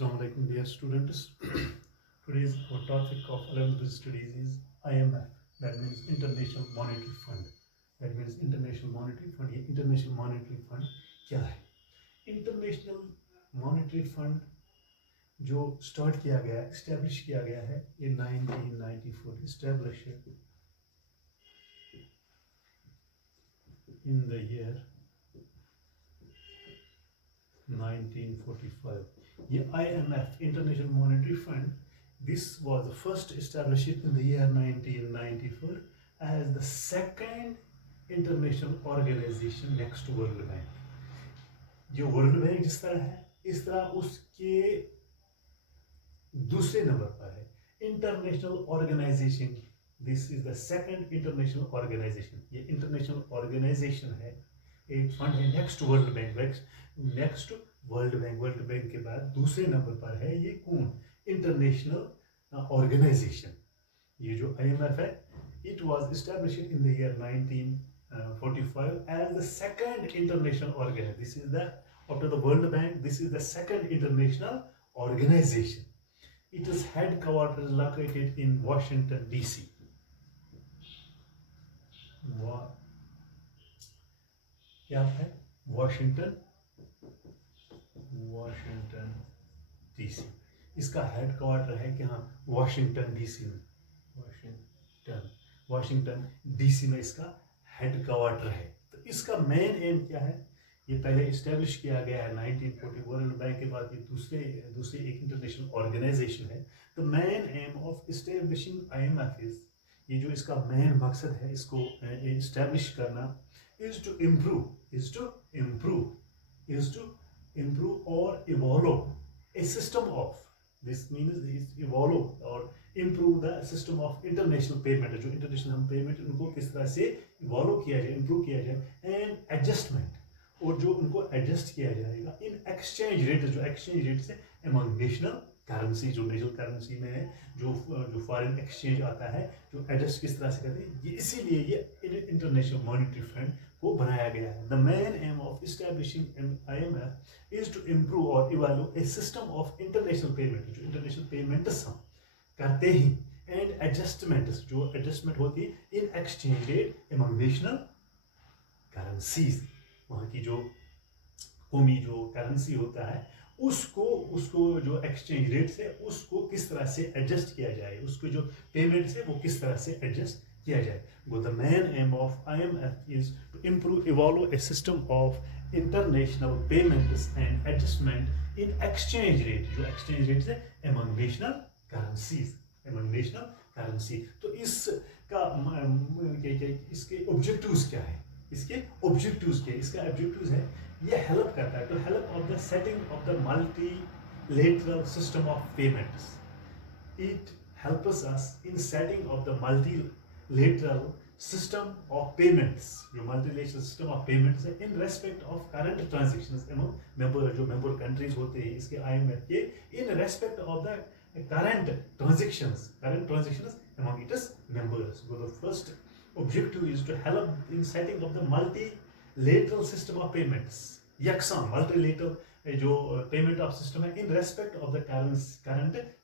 Assalamu alaikum, dear students. Today's our topic of 11th studies is IMF, that means International Monetary Fund. That means International Monetary Fund. ये International Monetary Fund क्या है? International Monetary Fund जो start किया गया, establish किया गया है in 1994, established in the year 1945. The IMF, International Monetary Fund, this was the first established in the year 1994 as the second international organization next to World Bank. जो world bank जिस तरह है, इस तरह उसके दूसरे नंबर पर है international organization. This is the second international organization. ये इंटरनेशनल ऑर्गेनाइजेशन है, एक फंड है next world bank. Next world bank, world bank के बाद दूसरे नंबर पर है ये कौन? International organization. ये जो IMF है, it was established in the year 1945 as the second international organization. This is the, after the World Bank, this is the second international organization. It is headquarters located in Washington DC. क्या है? Washington DC. इसका headquarter है कि हाँ Washington DC में. Washington DC में इसका headquarter है. तो इसका मेन एम क्या है? ये पहले इस्टेब्लिश किया गया है 1940. वर्ल्ड बैंक के बाद ये दूसरे एक इंटरनेशनल ऑर्गेनाइजेशन है. The main aim of establishing IMF is, ये जो इसका मेन मकसद है इसको इस्टेब्लिश करना, is to improve or evolve a system of, this means is evolve or improve the system of international payment. जो इंटरनेशनल हम पेमेंट उनको किस तरह से इवॉल्व किया जाए, इम्प्रूव किया जाए, एंड एडजस्टमेंट, और जो उनको एडजस्ट किया जाएगा इन एक्सचेंज रेट, जो एक्सचेंज रेट से अमंग नेशनल करेंसी, जो नेशनल करेंसी में है, जो फॉरेन एक्सचेंज आता है, जो एडजस्ट किस तरह से करते हैं, ये इसीलिए ये इंटरनेशनल मॉनेटरी फंड को बनाया गया है. The main aim of establishing IMF is to improve और evaluate a system of international payment, जो इंटरनेशनल पेमेंट्स हम करते ही, एंड एडजस्टमेंट्स, जो एडजस्टमेंट होती है in exchange rate among national currencies. वहाँ की जो कौमी जो करेंसी होता है उसको जो एक्सचेंज रेट से उसको किस तरह से एडजस्ट किया जाए, उसको जो पेमेंट से वो किस तरह से एडजस्ट किया जाए. The main aim of IMF is to improve evolve a system of international payments and adjustment in exchange rate, जो एक्सचेंज रेट से अमंग नेशनल करेंसीज, तो इसका इसके ऑब्जेक्टिव्स क्या है? इसका ऑब्जेक्टिव्स है, ये हेल्प करता है to help of the setting of the multilateral system of payments. It helps us in setting of the multilateral system of payments, जो मल्टीलेटरल सिस्टम ऑफ पेमेंट्स है in respect of current transactions among member, जो member countries होते हैं इसके IMF के, in respect of the current transactions among its members. So the first objective is to help in setting of the multilateral system of payments. यकसा multilateral जो payment of system है in respect of the current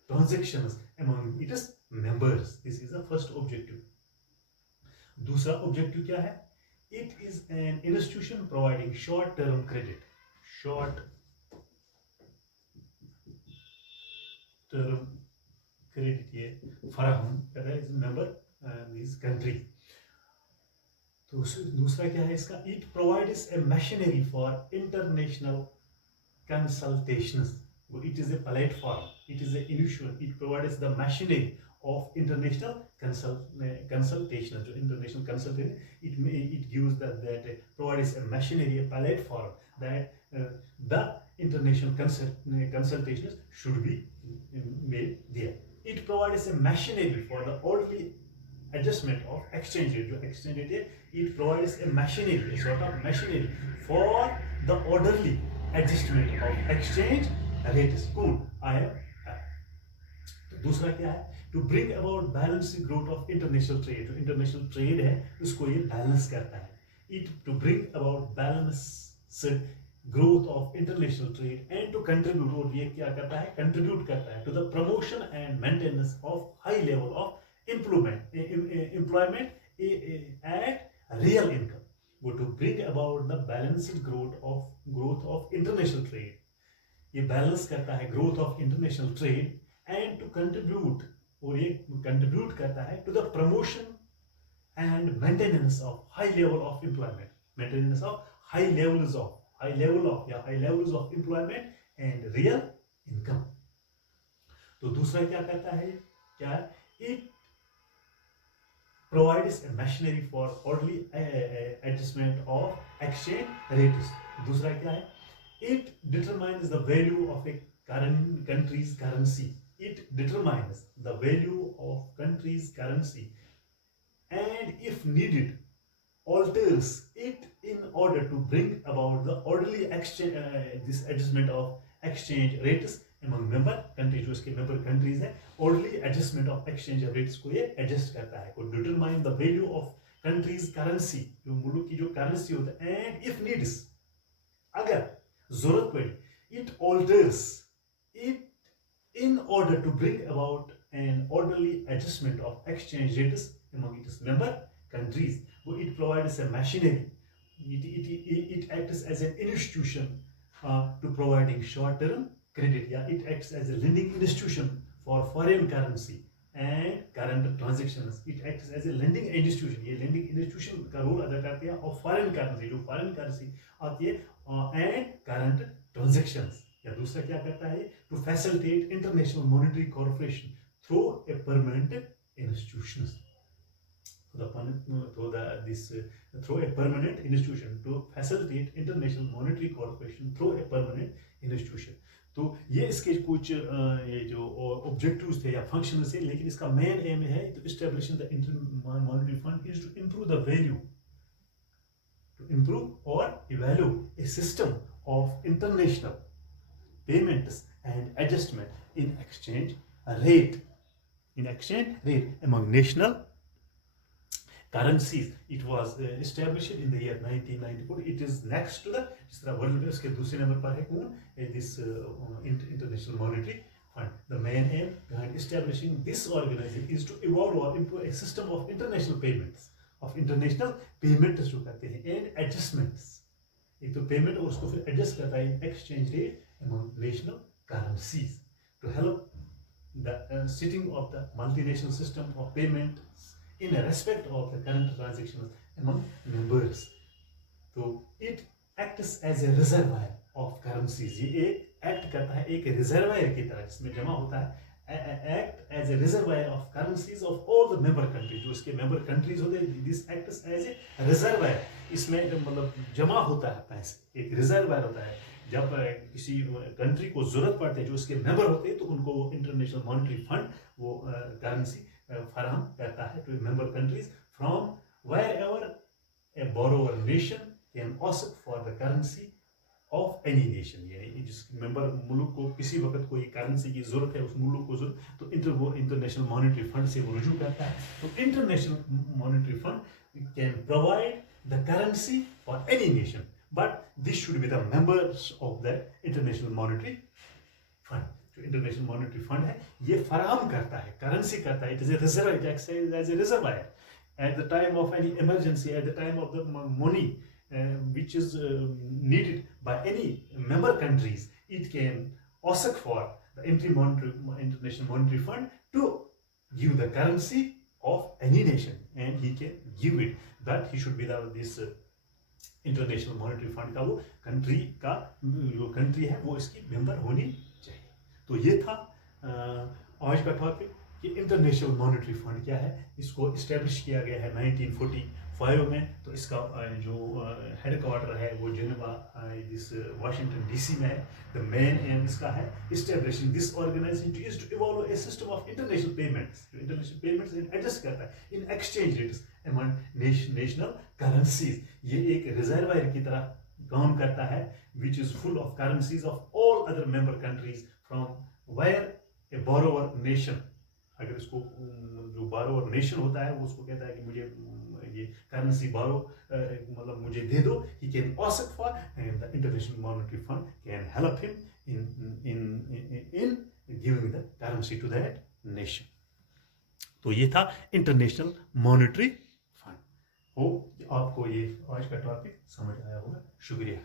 transactions among its members. This is the first objective. दूसरा objective क्या है? It is an institution providing short-term credit. Short-term credit ये फराहम कर रहा है member this country. तो दूसरा क्या है इसका? It provides a machinery for international consultations. It is a platform. It is an initiative. It provides the machinery of international consultation. जो international consultation, it gives that provides a machinery, a platform that the international consultations should be made there. It provides a machinery for the orderly adjustment of exchange rate. जो exchange rate है, it provides a machinery, a sort of machinery for the orderly adjustment of exchange rates. Cool. तो दूसरा क्या है? To bring about balanced growth of international trade. जो international trade है उसको ये balance करता है. It to bring about balanced growth of international trade and to contribute, और ये क्या करता है, contribute करता है to the promotion and maintenance of high level of employment at real income, वो to bring about the balanced growth of international trade, ये balance करता है growth of international trade and to contribute, और ये contribute करता है to the promotion and maintenance of high level of employment, maintenance of high levels of employment and real income. तो दूसरा क्या करता है, क्या, it provides a machinery for orderly adjustment of exchange rates. दूसरा क्या है, it determines the value of a country's currency. It determines the value of country's currency and if needed alters it in order to bring about the orderly exchange this adjustment of exchange rates among member countries. जो इसके member countries हैं, orderly adjustment of exchange rates को ये adjust करता है, को determine the value of country's currency, जो मुल्क की जो currency होता है, and if needs, अगर जरूरत पड़े, it alters it in order to bring about an orderly adjustment of exchange rates among its member countries. It provides a machinery, it acts as an institution to providing short-term credit, yeah, it acts as a lending institution for foreign currency and current transactions. It acts as a lending institution, ये lending institution का role अदा करती है, और foreign currency, जो foreign currency आती है, and current transactions. या दूसरा क्या करता है, to facilitate international monetary cooperation through a permanent institutions, through a permanent institution, to facilitate international monetary cooperation through a permanent institution. तो ये इसके कुछ ये जो ऑब्जेक्टिव्स थे या फंक्शंस थे, लेकिन इसका मेन एम है तो establishing the monetary fund is to improve the value, to improve or evaluate a system of international payments and adjustment in exchange rate among national currencies. It was established in the year 1994. It is next to the, जिस तरह world में उसके दूसरे number पर है कौन, this international monetary fund. The main aim behind establishing this organization is to evolve or improve a system of international payments, जो कहते हैं, and adjustments. एक तो पेमेंट और उसको फिर एडजस्ट करता है exchange rate among national currencies to help the setting of the multinational system of payment in respect of the current transactions among members. So it acts as a reservoir of currencies. ये एक act करता है एक reservoir की तरह, जिसमें जमा होता है, act as a reservoir of currencies of all the member countries. जो इसके member countries होते हैं, this acts as a reservoir. इसमें मतलब जमा होता है पैसे, एक रिजर्वायर होता है. जब किसी कंट्री को जरूरत पड़ती है, जो उसके मेंबर होते हैं, तो उनको इंटरनेशनल मॉनेटरी फंड वो करेंसी फराहम करता है to member countries from wherever a borrower nation can ask for the currency of any nation. यानी जिस मेंबर मुल्क को किसी वक्त कोई करेंसी की जरूरत है, उस मुल्क को जरूरत, तो वो इंटरनेशनल मॉनेटरी फंड से वो रुजू करता है. तो international monetary fund can provide the currency for any nation, but this should be the members of the international monetary fund. जो इंटरनेशनल मॉनेटरी फंड है, ये फराहम करता है, करेंसी करता है. It is a reserve, it acts as a reservoir at the time of any emergency, at the time of the money which is needed by any member countries. It can ask for the international monetary fund to give the currency of any nation, and he can give it, but he should be this international monetary fund का वो country का जो country है वो इसकी member होनी चाहिए. तो ये था आज का टॉपिक कि इंटरनेशनल मॉनेटरी फंड क्या है. इसको इस्टेब्लिश किया गया है 1945 में. तो इसका जो हेडक्वार्टर है वो जिनेवा दिस वाशिंगटन डीसी में है. द मेन एम इसका है establishing this organization is to evolve a system of international payments, जो इंटरनेशनल पेमेंट्स एडजस्ट करता है in exchange rates among national currencies. ये एक रिजर्वायर की तरह काम करता है which is full of currencies of all other member countries from where a borrower nation, अगर इसको जो बोरोवर नेशन होता है वो उसको कहता है कि मुझे ये करेंसी बोरो मतलब मुझे दे दो, he can ask for, and the International Monetary Fund can help him in giving the currency to that nation. तो ये था इंटरनेशनल मॉनेटरी फंड। हो आपको ये आज का टॉपिक समझ आया होगा। शुक्रिया।